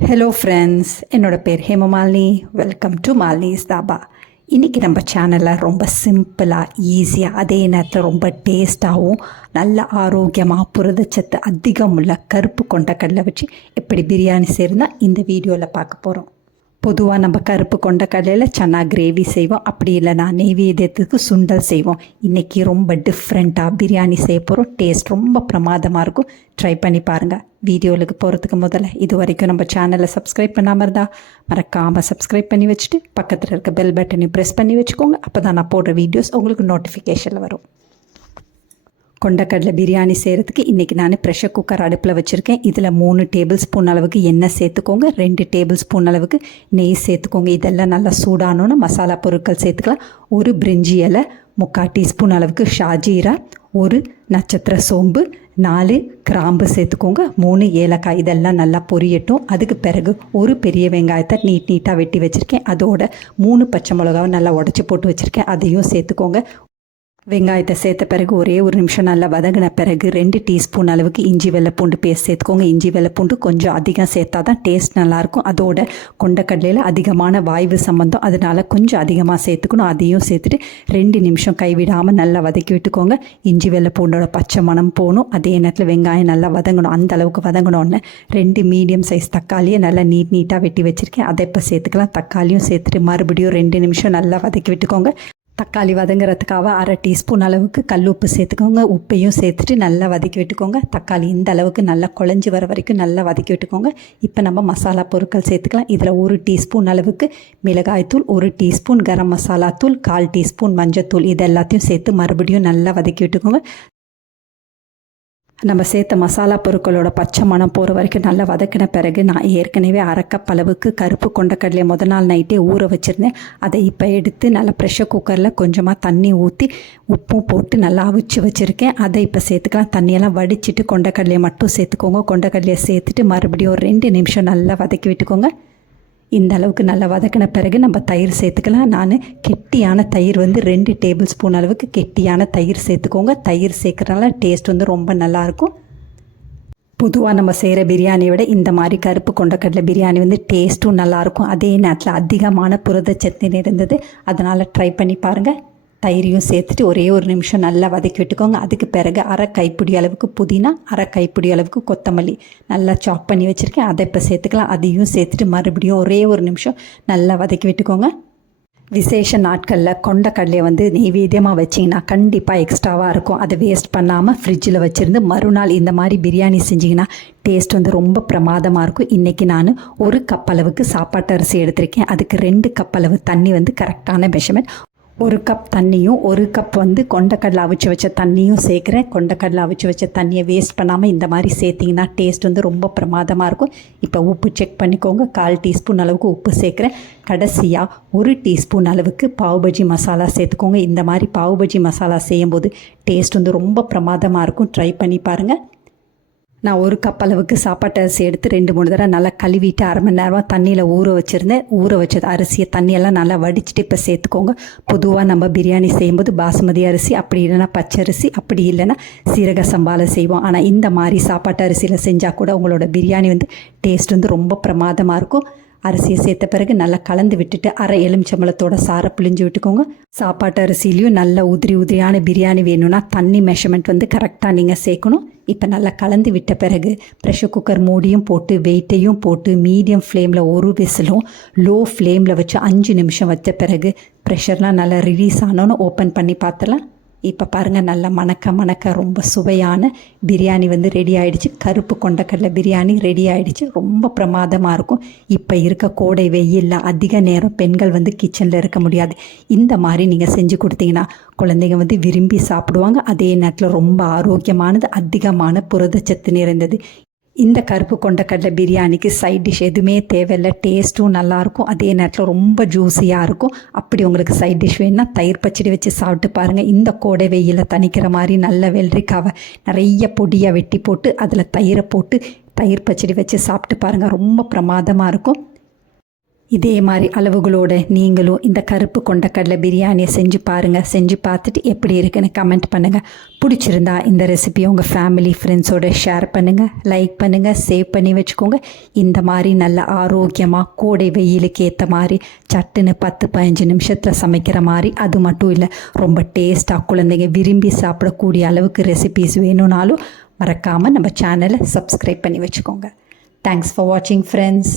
Hello friends, என்னோட பேர் Hemamalini. Welcome to Malini's dhaba. இன்றைக்கி நம்ம சேனலில் ரொம்ப சிம்பிளாக, ஈஸியாக, அதே நேரத்தில் ரொம்ப டேஸ்ட்டாகவும் நல்ல ஆரோக்கியமாக புரதச்சத்து அதிகம் உள்ள கருப்பு கொண்டக்கடலை வச்சு எப்படி பிரியாணி செய்யறதுனா இந்த வீடியோவில் பார்க்க போகிறோம். பொதுவாக நம்ம கருப்பு கொண்டக்கடலையில் சன்னா கிரேவி செய்வோம், அப்படி இல்லைனா நெய்வேத்தியத்துக்கு சுண்டல் செய்வோம். இன்றைக்கி ரொம்ப டிஃப்ரெண்ட்டாக பிரியாணி செய்ய போகிறோம். டேஸ்ட் ரொம்ப பிரமாதமாக இருக்கும். ட்ரை பண்ணி பாருங்கள். வீடியோவுக்கு போகிறதுக்கு முதல்ல இது வரைக்கும் நம்ம சேனலை சப்ஸ்கிரைப் பண்ணாமல் இருந்தால் மறக்காமல் சப்ஸ்கிரைப் பண்ணி வச்சுட்டு பக்கத்தில் இருக்க பெல் பட்டனையும் ப்ரெஸ் பண்ணி வச்சுக்கோங்க. அப்போ தான் நான் போடுற வீடியோஸ் உங்களுக்கு நோட்டிஃபிகேஷனில் வரும். கொண்டக்கடலை பிரியாணி செய்கிறதுக்கு இன்றைக்கி நான் ப்ரெஷர் குக்கர் அடுப்பில் வச்சுருக்கேன். இதில் 3 டேபிள் ஸ்பூன் அளவுக்கு எண்ணெய் சேர்த்துக்கோங்க, 2 டேபிள் ஸ்பூன் அளவுக்கு நெய் சேர்த்துக்கோங்க. இதெல்லாம் நல்லா சூடானோன்னு மசாலா பொருட்கள் சேர்த்துக்கலாம். ஒரு பிரிஞ்சி இலை, 3/4 டீஸ்பூன் அளவுக்கு ஷாஜீரா, 1 நட்சத்திர சோம்பு, 4 கிராம்பு சேர்த்துக்கோங்க, 3 ஏலக்காய். இதெல்லாம் நல்லா பொரியட்டும். அதுக்கு பிறகு ஒரு பெரிய வெங்காயத்தை நீட்டாக வெட்டி வச்சுருக்கேன். அதோட 3 பச்சை மிளகாவை நல்லா உடச்சி போட்டு வச்சுருக்கேன், அதையும் சேர்த்துக்கோங்க. வெங்காயத்தை சேர்த்த பிறகு ஒரே ஒரு நிமிஷம் நல்லா வதங்கின பிறகு 2 டீஸ்பூன் அளவுக்கு இஞ்சி வெள்ளைப்பூண்டு பேஸ்ட் சேர்த்துக்கோங்க. இஞ்சி வெள்ளைப்பூண்டு கொஞ்சம் அதிகம் சேர்த்தா தான் டேஸ்ட் நல்லாயிருக்கும். அதோட கொண்டக்கடலையில் அதிகமான வாய்வு சம்பந்தம், அதனால் கொஞ்சம் அதிகமாக சேர்த்துக்கணும். அதையும் சேர்த்துட்டு 2 நிமிஷம் கைவிடாமல் நல்லா வதக்கி விட்டுக்கோங்க. இஞ்சி வெள்ளைப்பூண்டோட பச்சை மணம் போகணும். அதே நேரத்தில் வெங்காயம் நல்லா வதங்கணும். அந்த அளவுக்கு வதங்கணுன்னு 2 மீடியம் சைஸ் தக்காளியை நல்லா நீட்டாக வெட்டி வச்சுருக்கேன், அதை இப்போ சேர்த்துக்கலாம். தக்காளியும் சேர்த்துட்டு மறுபடியும் 2 நிமிஷம் நல்லா வதக்கி விட்டுக்கோங்க. தக்காளி வதங்குறதுக்காக 1/2 டீஸ்பூன் அளவுக்கு கல் உப்பு சேர்த்துக்கோங்க. உப்பையும் சேர்த்துட்டு நல்லா வதக்கி விட்டுக்கோங்க. தக்காளி இந்த அளவுக்கு நல்லா குழஞ்சி வர வரைக்கும் நல்லா வதக்கி விட்டுக்கோங்க. இப்போ நம்ம மசாலா பொருட்கள் சேர்த்துக்கலாம். இதில் 1 டீஸ்பூன் அளவுக்கு மிளகாய்த்தூள், 1 டீஸ்பூன் கரம் மசாலா தூள், 1/4 டீஸ்பூன் மஞ்சத்தூள், இது எல்லாத்தையும் சேர்த்து மறுபடியும் நல்லா வதக்கி விட்டுக்கோங்க. நம்ம சேர்த்த மசாலா பொருட்களோட பச்சை மணம் போகிற வரைக்கும் நல்லா வதக்கின பிறகு நான் ஏற்கனவே 1/2 கப் அளவுக்கு கருப்பு கொண்டக்கடலையை முதல் நாள் நைட்டே ஊற வச்சுருந்தேன். அதை இப்போ எடுத்து நல்லா ப்ரெஷர் குக்கரில் கொஞ்சமாக தண்ணி ஊற்றி உப்பும் போட்டு நல்லா அவிச்சு வச்சுருக்கேன். அதை இப்போ சேர்த்துக்கலாம். தண்ணியெல்லாம் வடிச்சிட்டு கொண்டக்கடலையை மட்டும் சேர்த்துக்கோங்க. கொண்டக்கடலையை சேர்த்துட்டு மறுபடியும் ஒரு 2 நிமிஷம் நல்லா வதக்கி விட்டுக்கோங்க. இந்த அளவுக்கு நல்லா வதக்கின பிறகு நம்ம தயிர் சேர்த்துக்கலாம். நான் கெட்டியான தயிர் 2 டேபிள் ஸ்பூன் அளவுக்கு கெட்டியான தயிர் சேர்த்துக்கோங்க. தயிர் சேர்க்குறதுனால டேஸ்ட் ரொம்ப நல்லாயிருக்கும். பொதுவாக நம்ம செய்கிற பிரியாணியை விட இந்த மாதிரி கருப்பு கொண்டக்கடலை பிரியாணி டேஸ்ட்டும் நல்லாயிருக்கும். அதே நேரத்தில் அதிகமான புரதச்சத்து நிறைந்தது, அதனால் ட்ரை பண்ணி பாருங்கள். தயிரையும் சேர்த்துட்டு ஒரே ஒரு நிமிஷம் நல்லா வதக்கி விட்டுக்கோங்க. அதுக்கு பிறகு 1/2 கைப்பிடி அளவுக்கு புதினா, 1/2 கைப்பிடி அளவுக்கு கொத்தமல்லி நல்லா சாப் பண்ணி வச்சுருக்கேன், அதை இப்போ சேர்த்துக்கலாம். அதையும் சேர்த்துட்டு மறுபடியும் ஒரே ஒரு நிமிஷம் நல்லா வதக்கி விட்டுக்கோங்க. விசேஷ நாட்களில் கொண்டக்கடலையை நெய்வேத்தியமாக வச்சிங்கன்னா கண்டிப்பாக எக்ஸ்ட்ராவாக இருக்கும். அதை வேஸ்ட் பண்ணாமல் ஃப்ரிட்ஜில் வச்சுருந்து மறுநாள் இந்த மாதிரி பிரியாணி செஞ்சிங்கன்னா டேஸ்ட் ரொம்ப பிரமாதமாக இருக்கும். இன்றைக்கி நான் 1 கப் அளவுக்கு சாப்பாட்டு அரிசி எடுத்திருக்கேன். அதுக்கு 2 கப் அளவு தண்ணி கரெக்டான மெஷர்மெண்ட். 1 கப் தண்ணியும் 1 கப் கொண்டக்கடலை அவிச்சு வச்ச தண்ணியும் சேர்க்குறேன். கொண்டக்கடலை அவிச்சு வச்ச தண்ணியை வேஸ்ட் பண்ணாமல் இந்த மாதிரி சேர்த்திங்கன்னா டேஸ்ட் ரொம்ப பிரமாதமாக இருக்கும். இப்போ உப்பு செக் பண்ணிக்கோங்க. 1/4 டீஸ்பூன் அளவுக்கு உப்பு சேர்க்குறேன். கடைசியாக 1 டீஸ்பூன் அளவுக்கு பாவுபஜி மசாலா சேர்த்துக்கோங்க. இந்த மாதிரி பாவுபஜி மசாலா செய்யும்போது டேஸ்ட் ரொம்ப பிரமாதமாக இருக்கும். ட்ரை பண்ணி பாருங்கள். நான் 1 கப் அளவுக்கு சாப்பாட்டு அரிசி எடுத்து 2-3 தடவை நல்லா கழுவிட்டு 1/2 மணி நேரமாக தண்ணியில் ஊற வச்சுருந்தேன். ஊற வச்சது அரிசியை தண்ணியெல்லாம் நல்லா வடிச்சிட்டு இப்போ சேர்த்துக்கோங்க. பொதுவாக நம்ம பிரியாணி செய்யும்போது பாசுமதி அரிசி, அப்படி இல்லைன்னா பச்சரிசி, அப்படி இல்லைன்னா சீரக சம்பாவில் செய்வோம். ஆனால் இந்த மாதிரி சாப்பாட்டு அரிசியில் செஞ்சால் கூட உங்களோட பிரியாணி டேஸ்ட் ரொம்ப பிரமாதமாக இருக்கும். அரிசியை சேர்த்த பிறகு நல்லா கலந்து விட்டுட்டு 1/2 எலுமிச்சம்பழத்தோட சாரை பிழிஞ்சு விட்டுக்கோங்க. சாப்பாட்டு அரிசிலையும் நல்ல உதிரியான பிரியாணி வேணும்னா தண்ணி மெஷர்மெண்ட் கரெக்டாக நீங்கள் சேர்க்கணும். இப்போ நல்லா கலந்து விட்ட பிறகு ப்ரெஷர் குக்கர் மூடியும் போட்டு வெயிட்டையும் போட்டு மீடியம் ஃப்ளேமில் 1 விசிலும் லோ ஃப்ளேமில் வச்சு 5 நிமிஷம் வச்ச பிறகு ப்ரெஷர்லாம் நல்லா ரிலீஸ் ஆனோன்னு ஓப்பன் பண்ணி பார்த்துலாம். இப்போ பாருங்கள், நல்லா மணக்க ரொம்ப சுவையான பிரியாணி ரெடி ஆகிடுச்சு. கருப்பு கொண்டக்கடலை பிரியாணி ரெடி ஆகிடுச்சு. ரொம்ப பிரமாதமாக இருக்கும். இப்போ இருக்க கோடை வெயிலில் அதிக நேரம் பெண்கள் கிச்சனில் இருக்க முடியாது. இந்த மாதிரி நீங்கள் செஞ்சு கொடுத்தீங்கன்னா குழந்தைங்க விரும்பி சாப்பிடுவாங்க. அதே நேரத்தில் ரொம்ப ஆரோக்கியமானது, அதிகமான புரதச்சத்து நிறைந்தது. இந்த கருப்பு கொண்டக்கடலை பிரியாணிக்கு சைட் டிஷ் எதுவுமே தேவையில்லை. டேஸ்ட்டும் நல்லாயிருக்கும். அதே நேரத்தில் ரொம்ப ஜூஸியாக இருக்கும். அப்படி உங்களுக்கு சைட் டிஷ் வேணுன்னா தயிர் பச்சடி வச்சு சாப்பிட்டு பாருங்கள். இந்த கோடை வெயிலில் தணிக்கிற மாதிரி நல்ல வெள்ளரிக்காவை நிறைய பொடியாக வெட்டி போட்டு அதில் தயிரை போட்டு தயிர் பச்சடி வச்சு சாப்பிட்டு பாருங்கள். ரொம்ப பிரமாதமாக இருக்கும். இதே மாதிரி அளவுகளோடு நீங்களும் இந்த கருப்பு கொண்டக்கடலை பிரியாணியை செஞ்சு பாருங்கள். செஞ்சு பார்த்துட்டு எப்படி இருக்குன்னு கமெண்ட் பண்ணுங்கள். பிடிச்சிருந்தா இந்த ரெசிபியை உங்கள் ஃபேமிலி ஃப்ரெண்ட்ஸோடு ஷேர் பண்ணுங்கள், லைக் பண்ணுங்கள், சேவ் பண்ணி வச்சுக்கோங்க. இந்த மாதிரி நல்ல ஆரோக்கியமாக கோடை வெயிலுக்கு ஏற்ற மாதிரி சட்டுன்னு 10-15 நிமிஷத்தில் சமைக்கிற மாதிரி, அது மட்டும் இல்லை ரொம்ப டேஸ்ட்டாக குழந்தைங்க விரும்பி சாப்பிடக்கூடிய அளவுக்கு ரெசிபீஸ் வேணும்னாலும் மறக்காமல் நம்ம சேனலை சப்ஸ்கிரைப் பண்ணி வச்சுக்கோங்க. தேங்க்ஸ் ஃபார் வாட்சிங் ஃப்ரெண்ட்ஸ்.